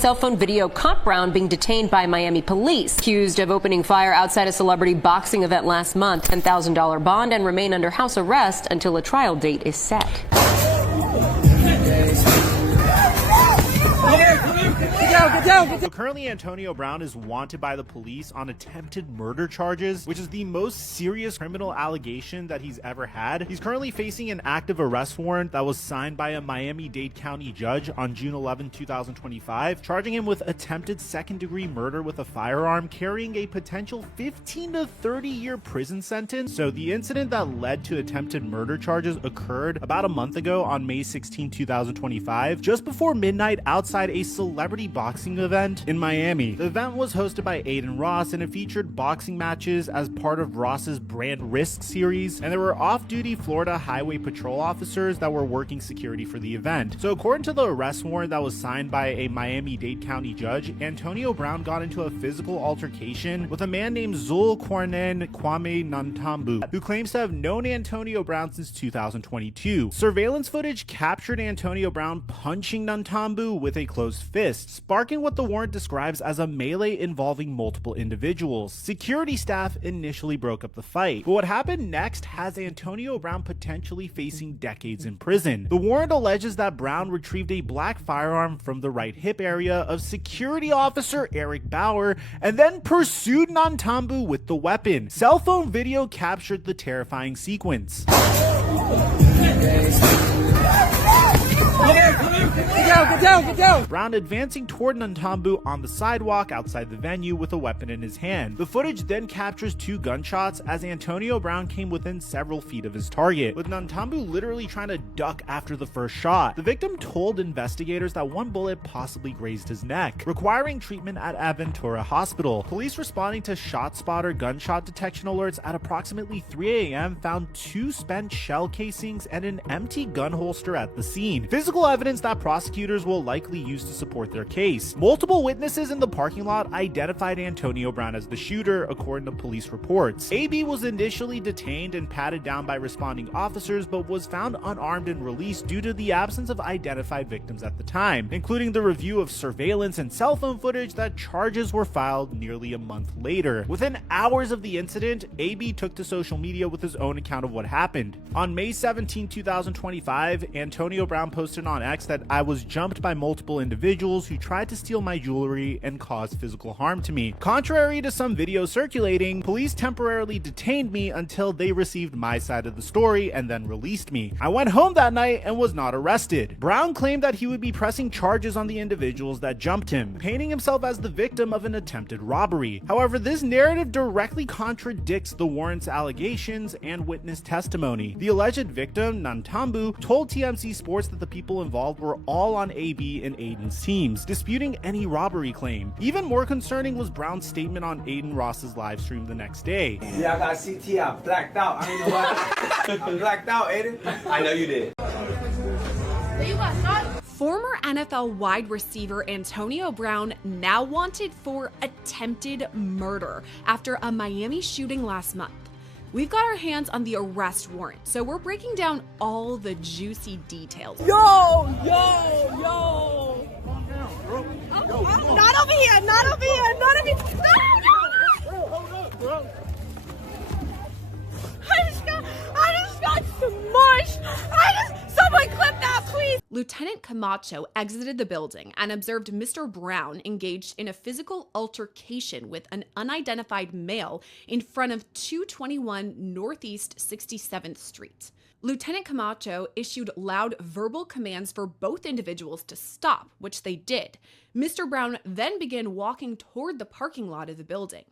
cell phone video caught Brown being detained by Miami police, accused of opening fire outside a celebrity boxing event last month. $10,000 bond and remain under house arrest until a trial date is set. So currently, Antonio Brown is wanted by the police on attempted murder charges, which is the most serious criminal allegation that he's ever had. He's currently facing an active arrest warrant that was signed by a Miami-Dade County judge on June 11, 2025, charging him with attempted second-degree murder with a firearm, carrying a potential 15 to 30-year prison sentence. So the incident that led to attempted murder charges occurred about a month ago on May 16, 2025, just before midnight outside a celebrity boxing event in Miami. The event was hosted by Aiden Ross, and it featured boxing matches as part of Ross's Brand Risk series, and there were off-duty Florida Highway Patrol officers that were working security for the event. So according to the arrest warrant that was signed by a Miami-Dade County judge, Antonio Brown got into a physical altercation with a man named Zul Kwarnen Kwame Nantambu, who claims to have known Antonio Brown since 2022. Surveillance footage captured Antonio Brown punching Nantambu with a closed fist, sparking what the warrant describes as a melee involving multiple individuals. Security staff initially broke up the fight, but what happened next has Antonio Brown potentially facing decades in prison. The warrant alleges that Brown retrieved a black firearm from the right hip area of security officer Eric Bauer and then pursued Nantambu with the weapon. Cell phone video captured the terrifying sequence. Get down. Brown advancing toward Nantambu on the sidewalk outside the venue with a weapon in his hand. The footage then captures two gunshots as Antonio Brown came within several feet of his target, with Nantambu literally trying to duck after the first shot. The victim told investigators that one bullet possibly grazed his neck, requiring treatment at Aventura Hospital. Police responding to ShotSpotter gunshot detection alerts at approximately 3 a.m. found two spent shell casings and an empty gun holster at the scene. Physical evidence that prosecutors will likely use to support their case. Multiple witnesses in the parking lot identified Antonio Brown as the shooter, according to police reports. AB was initially detained and patted down by responding officers, but was found unarmed and released due to the absence of identified victims at the time, including the review of surveillance and cell phone footage that charges were filed nearly a month later. Within hours of the incident, AB took to social media with his own account of what happened. On May 17, 2025, Antonio Brown posted on X that I was jumped by multiple individuals who tried to steal my jewelry and cause physical harm to me. Contrary to some videos circulating, police temporarily detained me until they received my side of the story and then released me. I went home that night and was not arrested. Brown claimed that he would be pressing charges on the individuals that jumped him, painting himself as the victim of an attempted robbery. However, this narrative directly contradicts the warrant's allegations and witness testimony. The alleged victim, Nantambu, told TMZ Sports that the people involved were all on AB and Aiden's teams, disputing any robbery claim. Even more concerning was Brown's statement on Aiden Ross's live stream the next day. Yeah, I got CT, I blacked out. I don't know why. I blacked out, Aiden. I know you did. Former NFL wide receiver Antonio Brown now wanted for attempted murder after a Miami shooting last month. We've got our hands on the arrest warrant, so we're breaking down all the juicy details. Yo! Calm down, bro. Not over here! Bro. I just got smushed! Someone clip that, please! Lieutenant Camacho exited the building and observed Mr. Brown engaged in a physical altercation with an unidentified male in front of 221 Northeast 67th Street. Lieutenant Camacho issued loud verbal commands for both individuals to stop, which they did. Mr. Brown then began walking toward the parking lot of the building.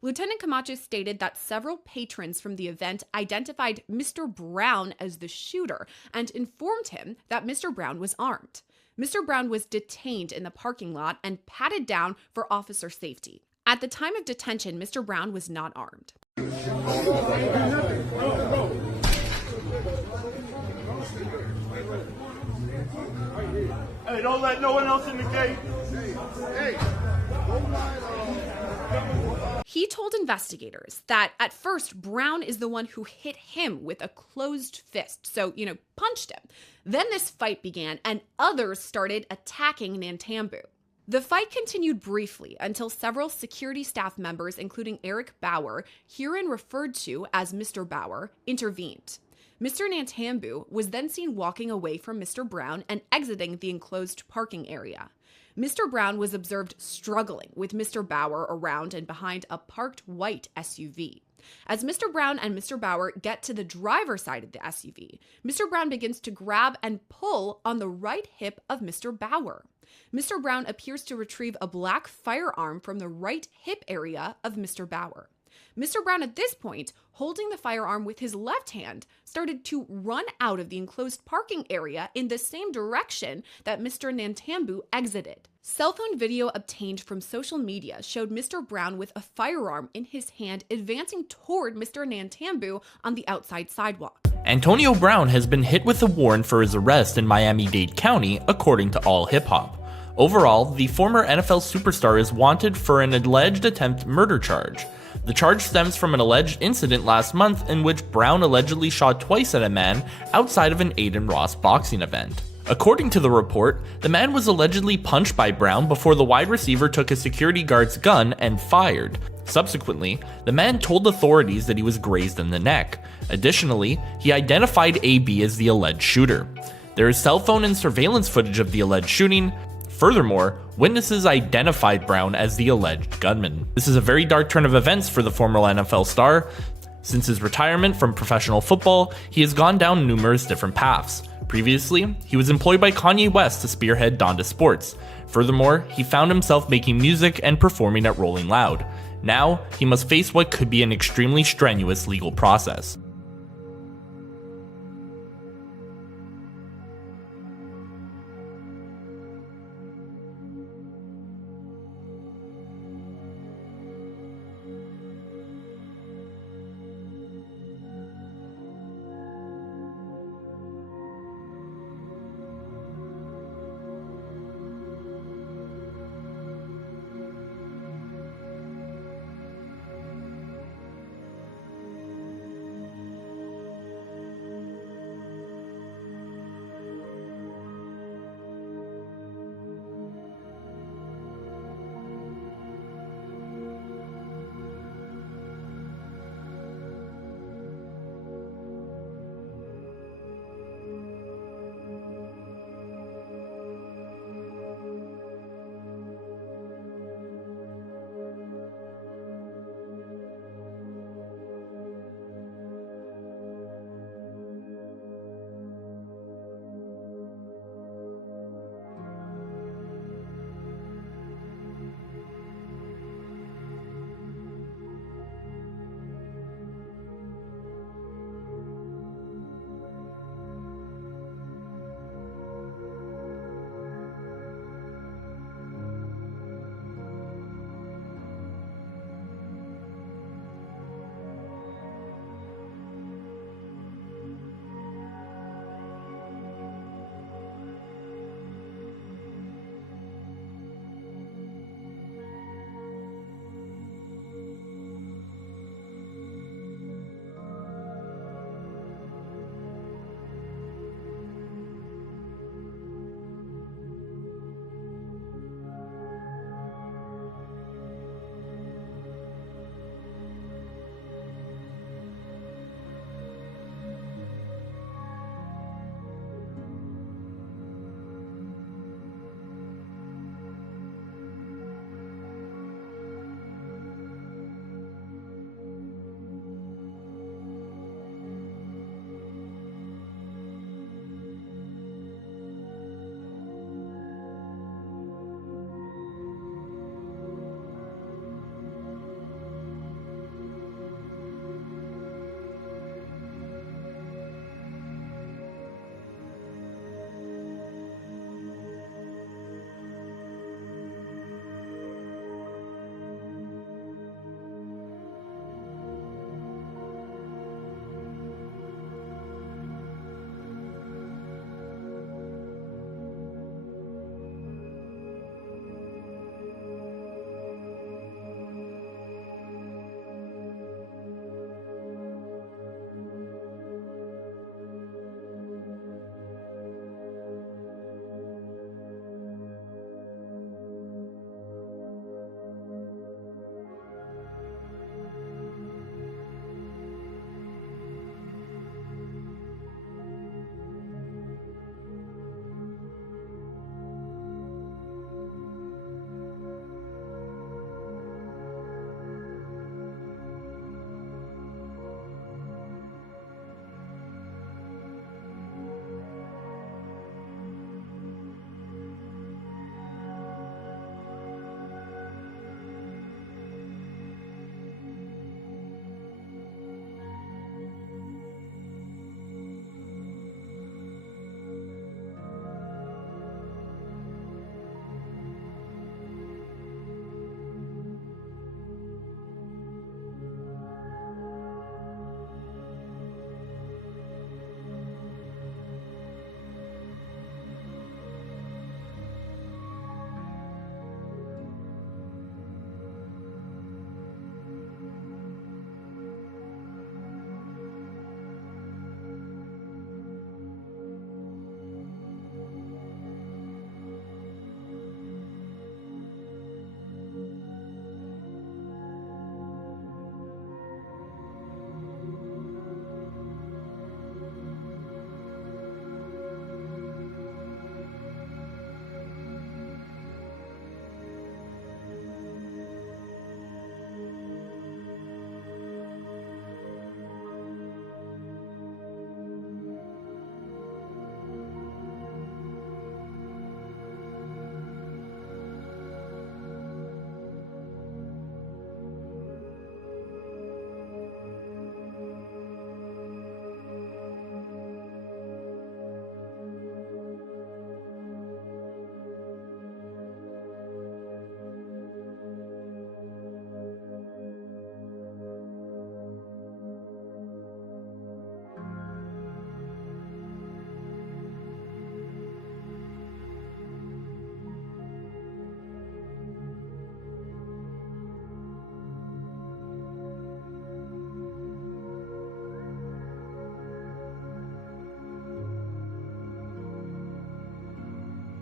Lieutenant Camacho stated that several patrons from the event identified Mr. Brown as the shooter and informed him that Mr. Brown was armed. Mr. Brown was detained in the parking lot and patted down for officer safety. At the time of detention, Mr. Brown was not armed. Hey, don't let no one else in the gate. Hey. He told investigators that at first Brown is the one who hit him with a closed fist, so, punched him. Then this fight began and others started attacking Nantambu. The fight continued briefly until several security staff members, including Eric Bauer, herein referred to as Mr. Bauer, intervened. Mr. Nantambu was then seen walking away from Mr. Brown and exiting the enclosed parking area. Mr. Brown was observed struggling with Mr. Bauer around and behind a parked white SUV. As Mr. Brown and Mr. Bauer get to the driver's side of the SUV, Mr. Brown begins to grab and pull on the right hip of Mr. Bauer. Mr. Brown appears to retrieve a black firearm from the right hip area of Mr. Bauer. Mr. Brown, at this point, holding the firearm with his left hand, started to run out of the enclosed parking area in the same direction that Mr. Nantambu exited. Cell phone video obtained from social media showed Mr. Brown with a firearm in his hand advancing toward Mr. Nantambu on the outside sidewalk. Antonio Brown has been hit with a warrant for his arrest in Miami-Dade County, according to All Hip Hop. Overall, the former NFL superstar is wanted for an alleged attempt murder charge. The charge stems from an alleged incident last month in which Brown allegedly shot twice at a man outside of an Aiden Ross boxing event. According to the report, the man was allegedly punched by Brown before the wide receiver took a security guard's gun and fired. Subsequently, the man told authorities that he was grazed in the neck. Additionally, he identified AB as the alleged shooter. There is cell phone and surveillance footage of the alleged shooting. Furthermore, witnesses identified Brown as the alleged gunman. This is a very dark turn of events for the former NFL star. Since his retirement from professional football, he has gone down numerous different paths. Previously, he was employed by Kanye West to spearhead Donda Sports. Furthermore, he found himself making music and performing at Rolling Loud. Now, he must face what could be an extremely strenuous legal process.